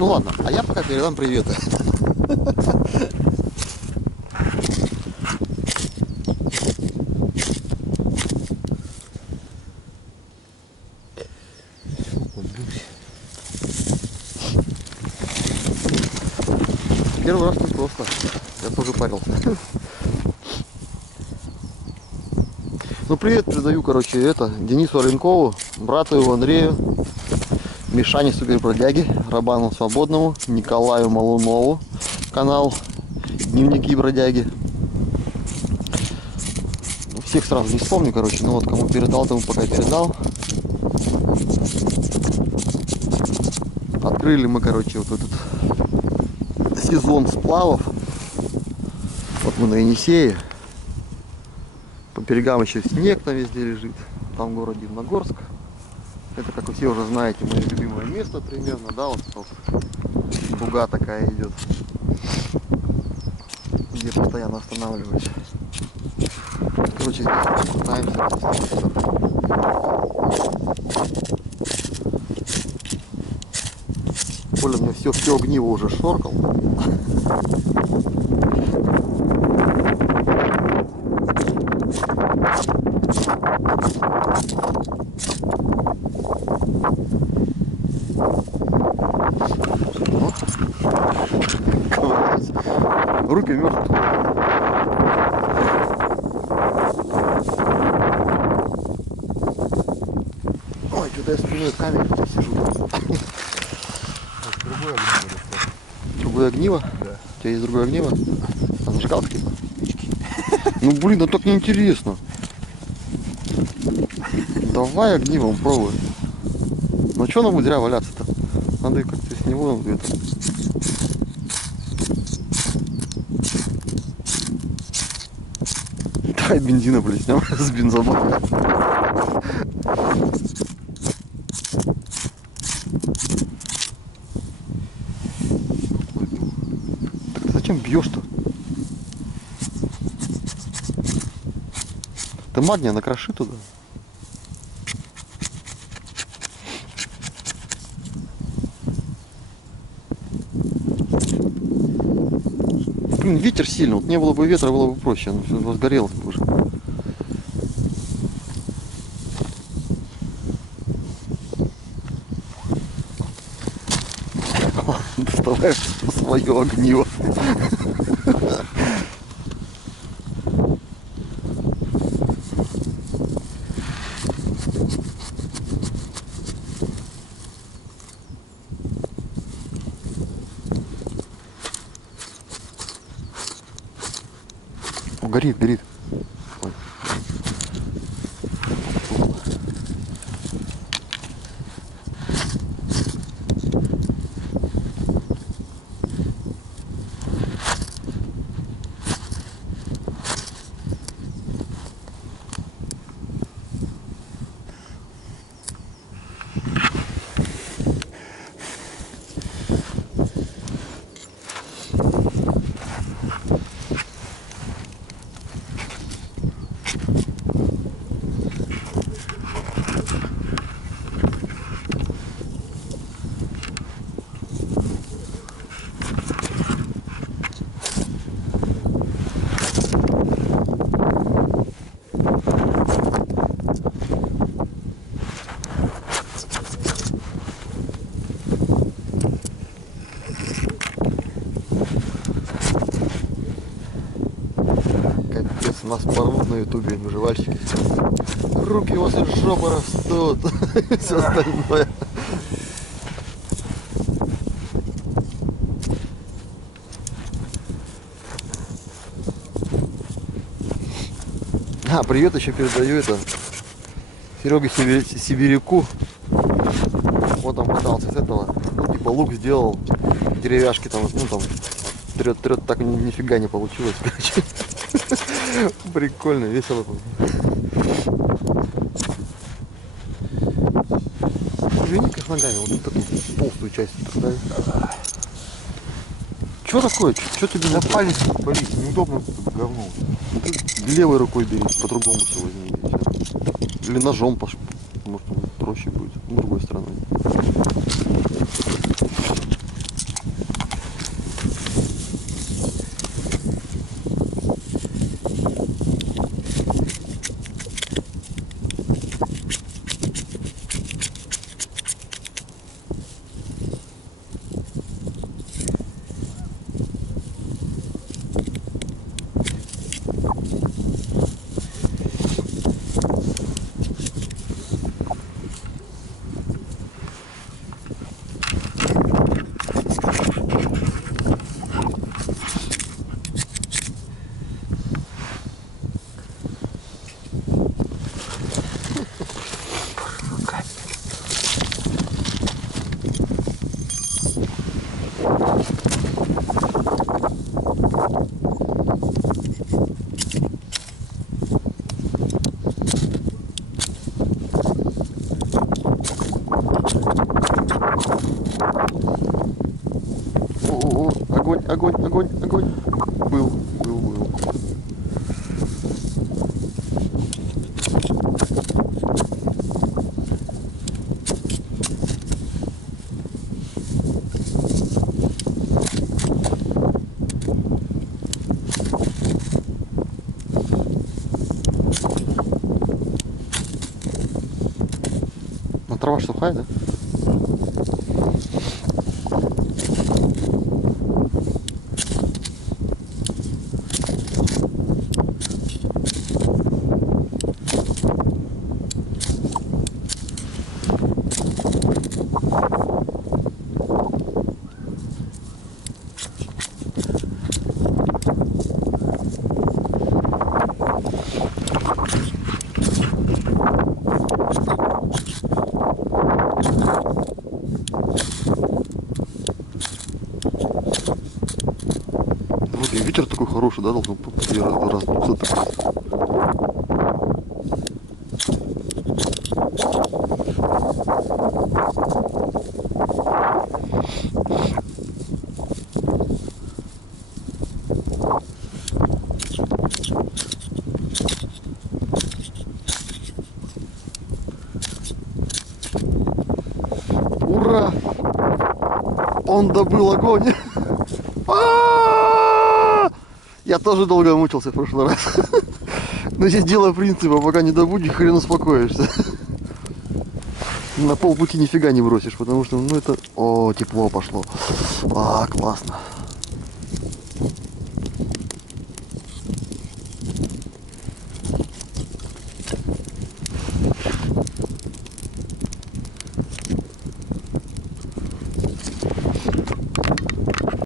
Ну ладно, а я пока передам приветы. Первый раз не просто. Я тоже парился. Ну привет передаю, короче, это Денису Оленкову, брату его Андрею, Мишане Супербродяге, Рабану Свободному, Николаю Малунову, канал Дневники Бродяги. Всех сразу не вспомню, короче, ну вот кому передал, тому пока передал. Открыли мы, короче, вот этот сезон сплавов. Вот мы на Енисее. По берегам еще снег там везде лежит. Там город Дивногорск. Это, как вы все уже знаете, мое любимое место примерно, да, вот дуга такая идет, где постоянно останавливаюсь. Короче, пытаемся. Коля мне все огниво уже шоркал. Руки мертвые. Ой, что-то я спиной к камере сижу. Другое огниво? Да. У тебя есть другое огниво? А зажигалка типа? Ну блин, ну так неинтересно. Давай огнивом пробуй. Ну что нам будет зря валяться-то? Надо как-то с него где-то. Давай бензина плеснем с бензобака. Так ты зачем бьешь-то? Ты магния накроши туда. Блин, ветер сильно. Вот не было бы ветра, было бы проще. Оно сгорелось бы уже. Доставаешь свое огниво. О, горит, горит. Ой. Нас порвут на ютубе выживальщики. Руки у вас из жопы растут. Все остальное. А, привет еще передаю это Сереге Сибиряку. Вот он пытался с этого. Ну, типа лук сделал. Деревяшки там, ну там. Трет, так нифига не получилось, короче. Прикольно, весело. Извини-ка с ногами, вот такую толстую часть. Что такое? Что тебе на палец болит? Неудобно говно. Ты левой рукой бери, по-другому все возьми. Или ножом пошел. Может проще будет. С другой стороны. огонь, огонь, огонь. Был. А трава ж сухая, да? Вроде ветер такой хороший, да, должен раздуться. Ура! Он добыл огонь! Я тоже долго мучился в прошлый раз. Но здесь дело принципа, пока не добудешь, хрен успокоишься. На полпути нифига не бросишь, потому что, ну это... О, тепло пошло. А, классно.